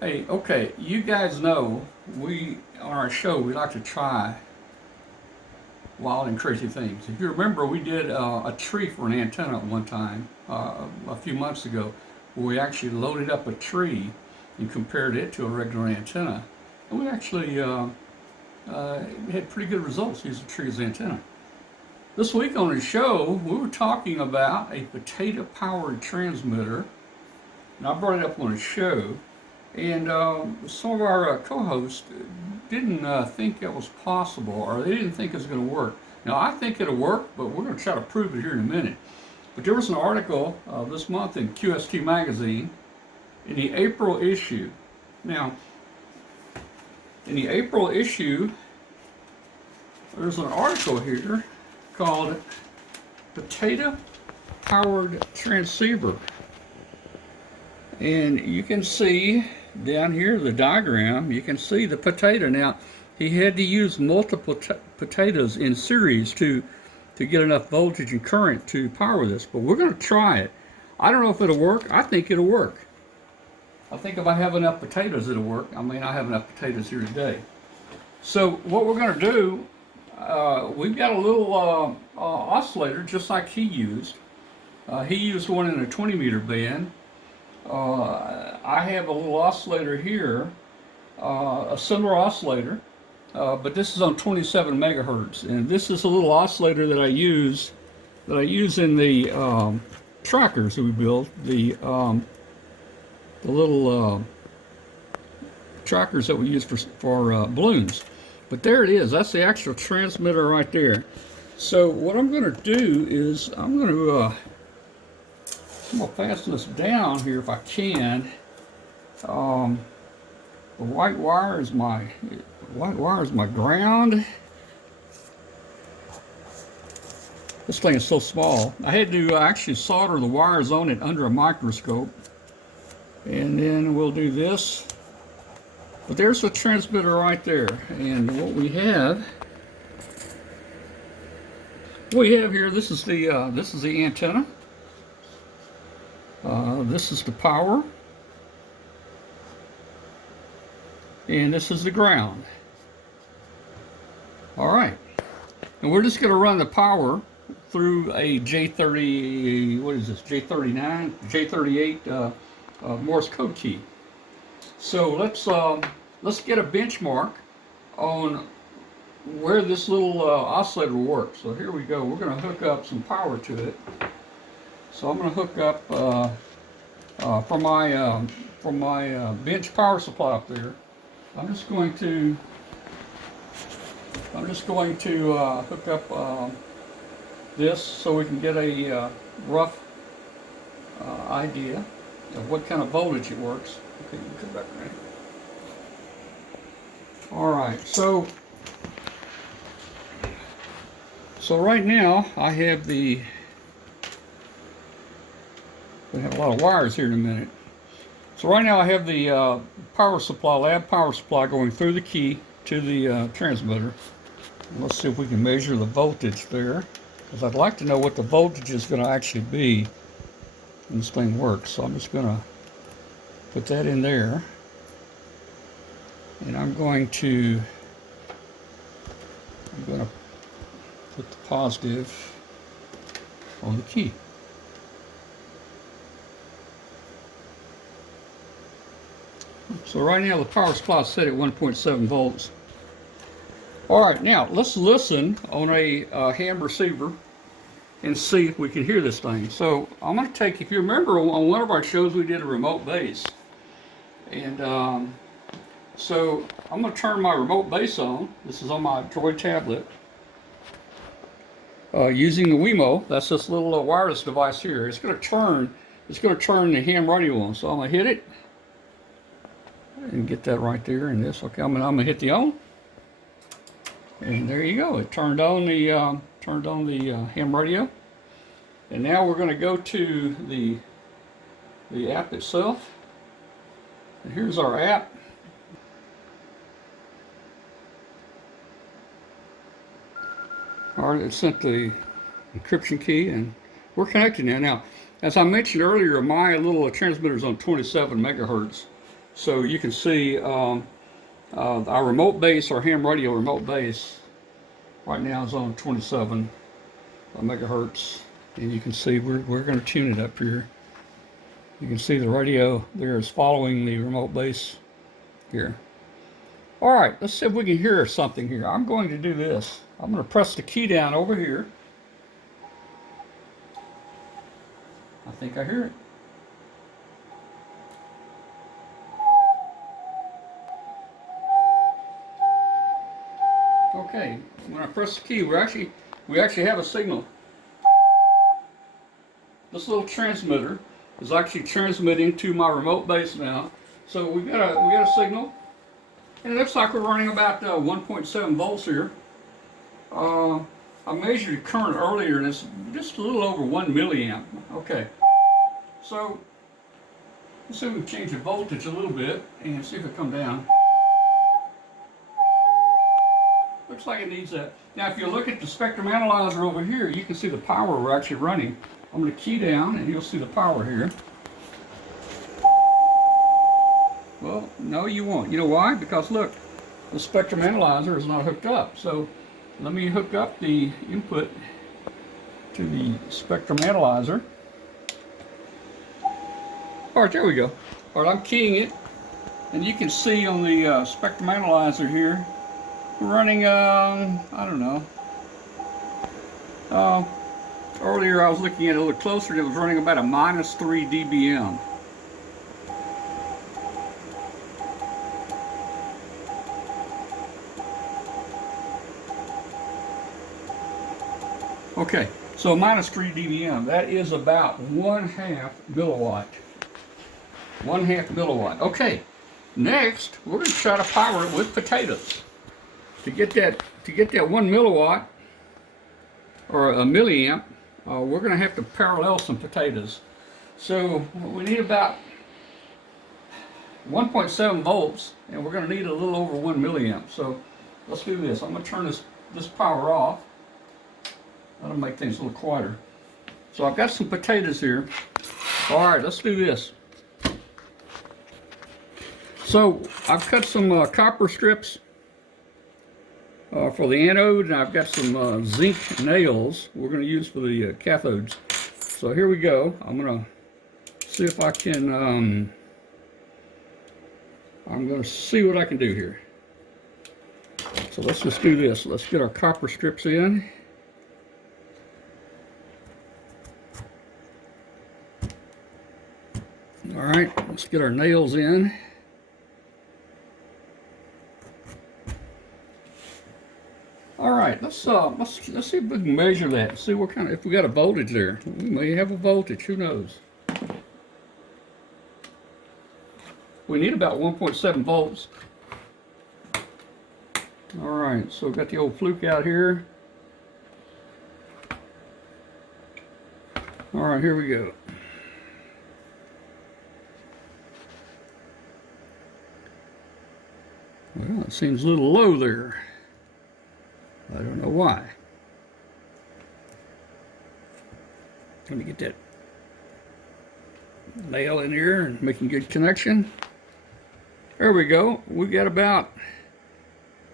Hey, okay, you guys know we on our show we like to try wild and crazy things. If you remember, we did a tree for an antenna at one time a few months ago, where we actually loaded up a tree and compared it to a regular antenna, and we actually had pretty good results using the tree as antenna. This week on the show, we were talking about a potato-powered transmitter, and I brought it up on the show. And some of our co-hosts didn't think it was possible, or they didn't think it was going to work. Now, I think it'll work, but we're going to try to prove it here in a minute. But there was an article this month in QST Magazine in the April issue. Now, in the April issue, there's an article here called Potato Powered Transceiver. And you can see down here the diagram, you can see the potato. Now, he had to use multiple potatoes in series to get enough voltage and current to power this, but we're going to try it. I don't know if it'll work. I think it'll work. I think if I have enough potatoes, it'll work. I may not have enough potatoes here today. So what we're going to do, we've got a little oscillator just like he used. He used one in a 20 meter band. I have a little oscillator here, a similar oscillator, but this is on 27 megahertz, and this is a little oscillator that I use in the trackers that we build, the little trackers that we use for balloons. But there it is. That's the actual transmitter right there. So what I'm going to do is I'm going to fasten this down here if I can. The white wire is my ground. This thing is so small. I had to actually solder the wires on it under a microscope. And then we'll do this. But there's the transmitter right there. And what we have here, this is the antenna. This is the power, and this is the ground. All right, and we're just going to run the power through a J30, what is this, J39, J38 Morse code key. So let's get a benchmark on where this little oscillator works. So here we go. We're going to hook up some power to it. So I'm going to hook up from my bench power supply up there. I'm just going to hook up this so we can get a rough idea of what kind of voltage it works. Okay, you can come back around. All right, so right now I have we have a lot of wires here in a minute. So right now I have the power supply, lab power supply, going through the key to the transmitter. Let's see if we can measure the voltage there, because I'd like to know what the voltage is going to actually be when this thing works. So I'm just going to put that in there, and I'm going to put the positive on the key. So right now the power supply is set at 1.7 volts. All right, now let's listen on a ham receiver and see if we can hear this thing. So I'm going to take, if you remember on one of our shows we did a remote base. And so I'm going to turn my remote base on. This is on my Droid tablet. Using the Wemo, that's this little wireless device here. It's going to turn the ham radio on. So I'm going to hit it. And get that right there in this. Okay, I'm gonna hit the on, and there you go. It turned on the ham radio, and now we're going to go to the app itself. And here's our app. All right, it sent the encryption key, and we're connected now. Now, as I mentioned earlier, my little transmitter is on 27 megahertz. So you can see our remote base, our ham radio remote base, right now is on 27 megahertz, and you can see we're going to tune it up here. You can see the radio there is following the remote base here. All right, let's see if we can hear something here. I'm going to do this. I'm going to press the key down over here. I think I hear it. Okay, when I press the key, we actually have a signal. This little transmitter is actually transmitting to my remote base now. So we got a signal, and it looks like we're running about 1.7 volts here. I measured the current earlier, and it's just a little over 1 milliamp. Okay, so let's see if we can change the voltage a little bit and see if it comes down. Looks like it needs that. Now, if you look at the spectrum analyzer over here, you can see the power we're actually running. I'm going to key down, and you'll see the power here. Well, no, you won't. You know why? Because look, the spectrum analyzer is not hooked up. So let me hook up the input to the spectrum analyzer. All right, there we go. All right, I'm keying it, and you can see on the spectrum analyzer here, we're running, I don't know. Earlier I was looking at it a little closer, and it was running about a -3 dBm. Okay, so -3 dBm, that is about 1/2 milliwatt. 1/2 milliwatt. Okay, next we're going to try to power it with potatoes. To get that 1 milliwatt or a milliamp, we're going to have to parallel some potatoes. So we need about 1.7 volts, and we're going to need a little over 1 milliamp. So let's do this. I'm going to turn this power off. That'll make things a little quieter. So I've got some potatoes here. All right, let's do this. So I've cut some copper strips for the anode, and I've got some zinc nails we're going to use for the cathodes. So here we go. I'm going to see if I can, I'm going to see what I can do here. So let's just do this. Let's get our copper strips in. All right, let's get our nails in. All right, let's see if we can measure that. See what kind of, if we got a voltage there. We may have a voltage. Who knows? We need about 1.7 volts. All right, so we've got the old fluke out here. All right, here we go. Well, it seems a little low there. I don't know why. Let me get that nail in here and making good connection. There we go. We got about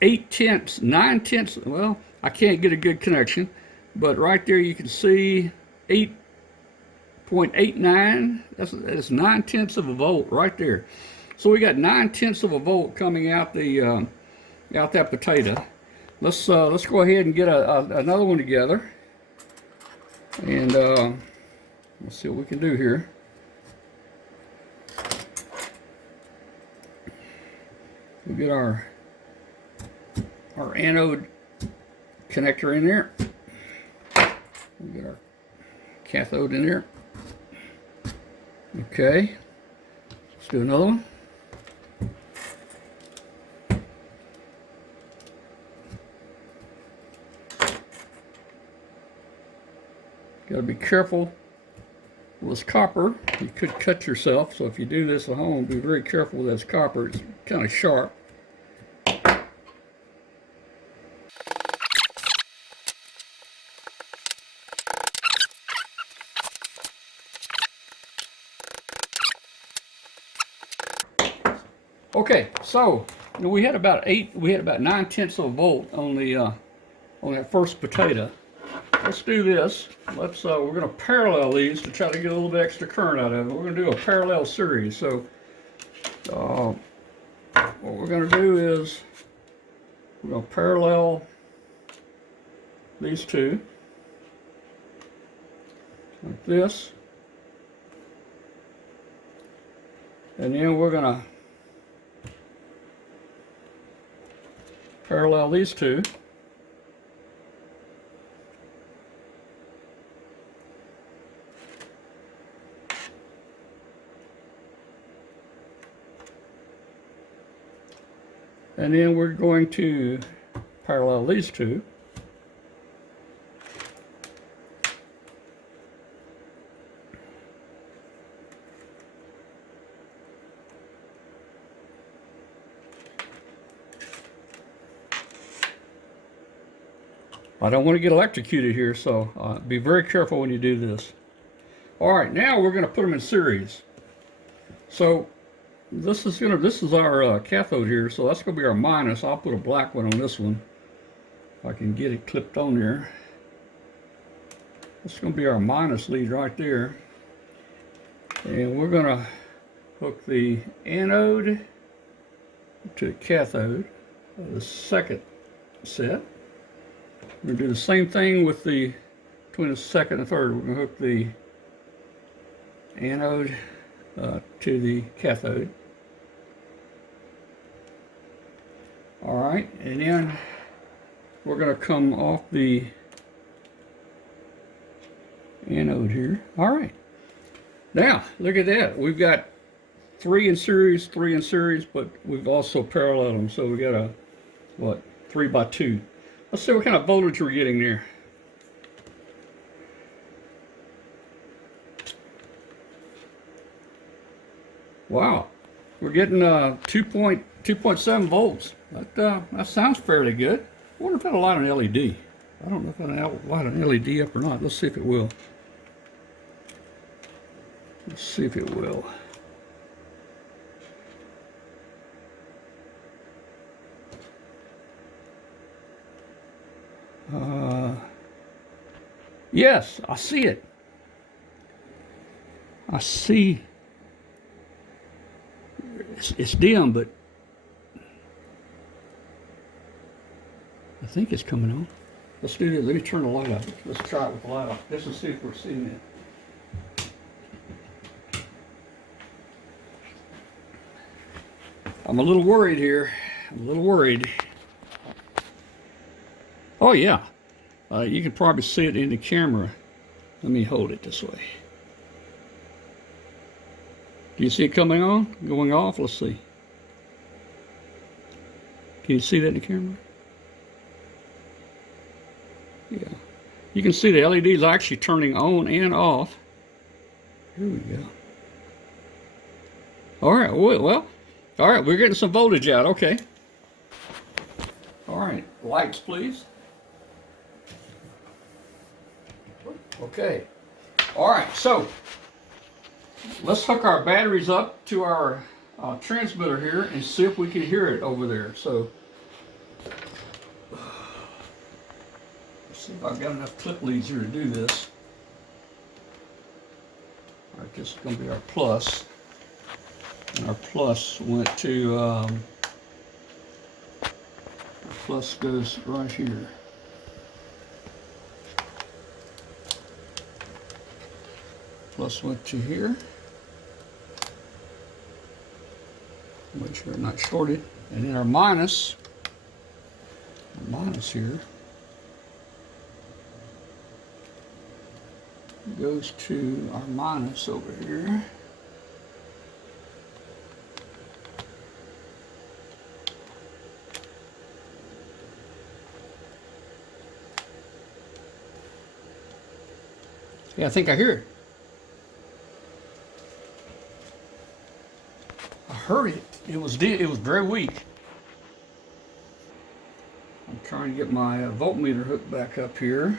9/10. Well, I can't get a good connection, but right there you can see 8.89. That's 9/10 of a volt right there. So we got 9/10 of a volt coming out the out that potato. Let's go ahead and get another one together, and let's see what we can do here. We get our anode connector in there. We get our cathode in there. Okay, let's do another one. Got to be careful with this copper. You could cut yourself, so if you do this at home, be very careful with this copper. It's kind of sharp. Okay, so we had about 9/10 of a volt on the on that first potato. Let's do this. We're going to parallel these to try to get a little bit extra current out of it. We're going to do a parallel series. So what we're going to do is we're going to parallel these two like this, and then we're going to parallel these two. And then we're going to parallel these two. I don't want to get electrocuted here, so be very careful when you do this. All right, now we're going to put them in series. So this is our cathode here, so that's going to be our minus. I'll put a black one on this one if I can get it clipped on there. It's going to be our minus lead right there, and we're going to hook the anode to the cathode, the second set. We're going to do the same thing with between the second and third. We're going to hook the anode to the cathode. All right, and then we're going to come off the anode here. All right, now look at that. We've got 3 in series, but we've also paralleled them. So we got a 3x2. Let's see what kind of voltage we're getting there. Wow, we're getting 2.7 volts. That sounds fairly good. I wonder if that'll light an LED. I don't know if that'll light an LED up or not. Let's see if it will. Let's see if it will. Yes, I see it. I see. It's dim, but I think it's coming on. Let's do this. Let me turn the light up. Let's try it with the light off, just to see if we're seeing it. I'm a little worried here. I'm a little worried. Oh yeah, you can probably see it in the camera. Let me hold it this way. Do you see it coming on, going off? Let's see. Can you see that in the camera? Yeah. You can see the LEDs actually turning on and off. Here we go. All right, well, all right, we're getting some voltage out, okay. All right, lights please. Okay, all right, so let's hook our batteries up to our transmitter here and see if we can hear it over there. So, let's see if I've got enough clip leads here to do this. All right, this is going to be our plus. And our plus went to, plus goes right here. Plus went to here. Make sure I'm not shorted. And then our minus here goes to our minus over here. Yeah, I think I hear it. I heard it. It was very weak. I'm trying to get my voltmeter hooked back up here.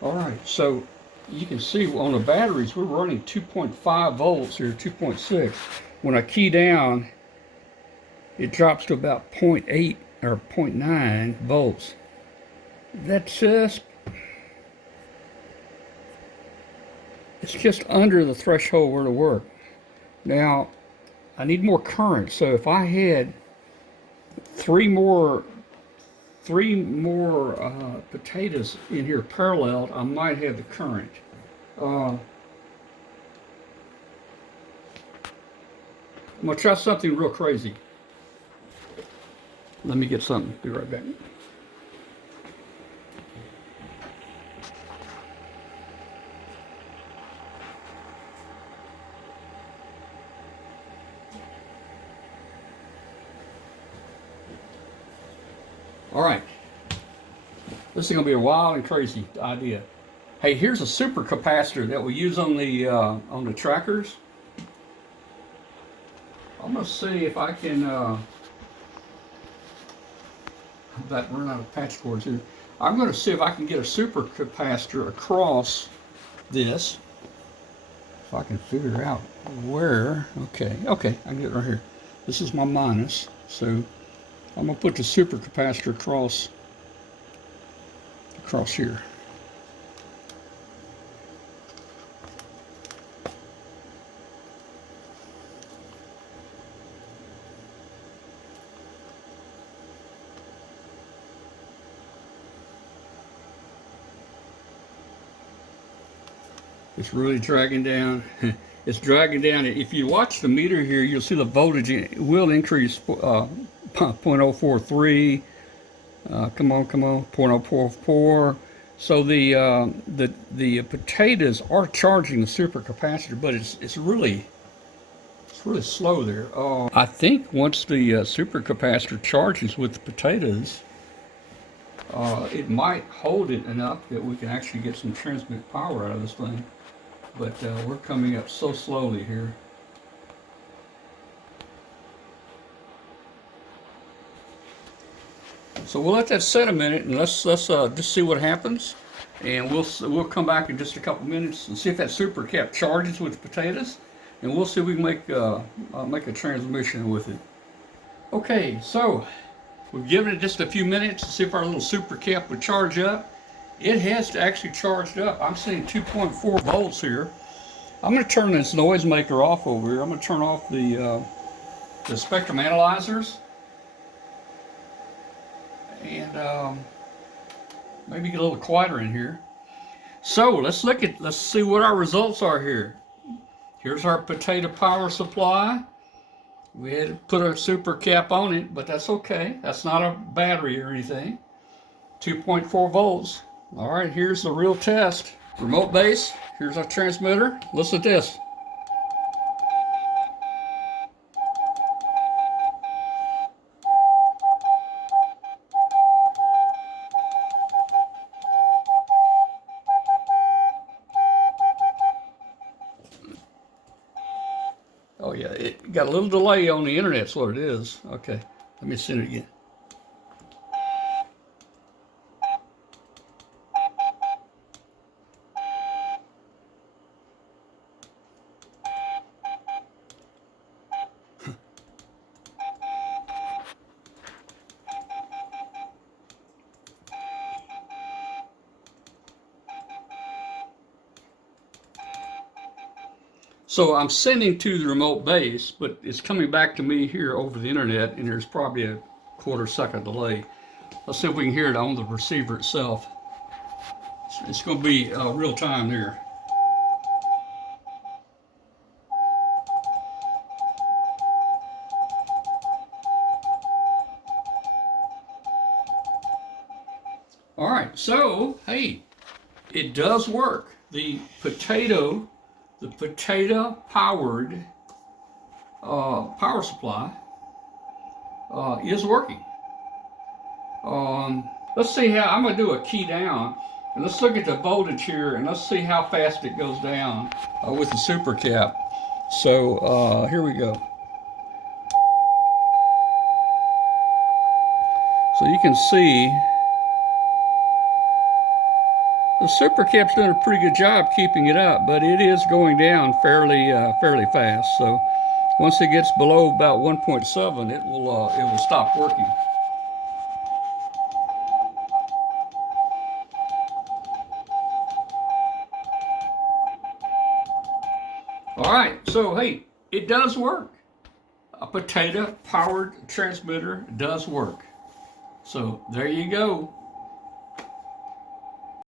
All right, so you can see on the batteries we're running 2.5 volts here, 2.6. When I key down, it drops to about 0.8 or 0.9 volts. That's just, it's just under the threshold where to work. Now, I need more current, so if I had three more potatoes in here paralleled, I might have the current. I'm gonna try something real crazy. Let me get something. Be right back. All right. This is going to be a wild and crazy idea. Hey, here's a super capacitor that we use on the trackers. I'm going to see if I can. I'm about to run out of patch cords here. I'm going to see if I can get a super capacitor across this. If I can figure out where. Okay, I can get it right here. This is my minus, so I'm going to put the super capacitor across here. It's really dragging down. It's dragging down. If you watch the meter here, you'll see the voltage will increase 0.043. Come on, 0.044. So the potatoes are charging the supercapacitor, but it's really slow there. I think once the supercapacitor charges with the potatoes, it might hold it enough that we can actually get some transmit power out of this thing. But we're coming up so slowly here. So we'll let that set a minute, and let's just see what happens, and we'll come back in just a couple minutes and see if that super cap charges with the potatoes, and we'll see if we can make a transmission with it. Okay, so we've given it just a few minutes to see if our little super cap would charge up. It has actually charged up. I'm seeing 2.4 volts here. I'm going to turn this noise maker off over here. I'm going to turn off the spectrum analyzers. And maybe get a little quieter in here. So let's see what our results are here. Here's our potato power supply. We had to put a super cap on it, but that's okay. That's not a battery or anything. 2.4 volts. All right, here's the real test. Remote base. Here's our transmitter. Listen to this. Oh yeah, it got a little delay on the internet, that's what it is. Okay, let me send it again. So I'm sending to the remote base, but it's coming back to me here over the internet, and there's probably a quarter-second delay. Let's see if we can hear it on the receiver itself. It's going to be real time here. All right, so hey, it does work. The potato powered power supply is working. Let's see how, I'm going to do a key down, and let's look at the voltage here, and let's see how fast it goes down with the super cap. So here we go. So you can see The super cap's doing a pretty good job keeping it up, but it is going down fairly fast. So once it gets below about 1.7, it will stop working. All right, so hey, it does work. A potato powered transmitter does work. So there you go.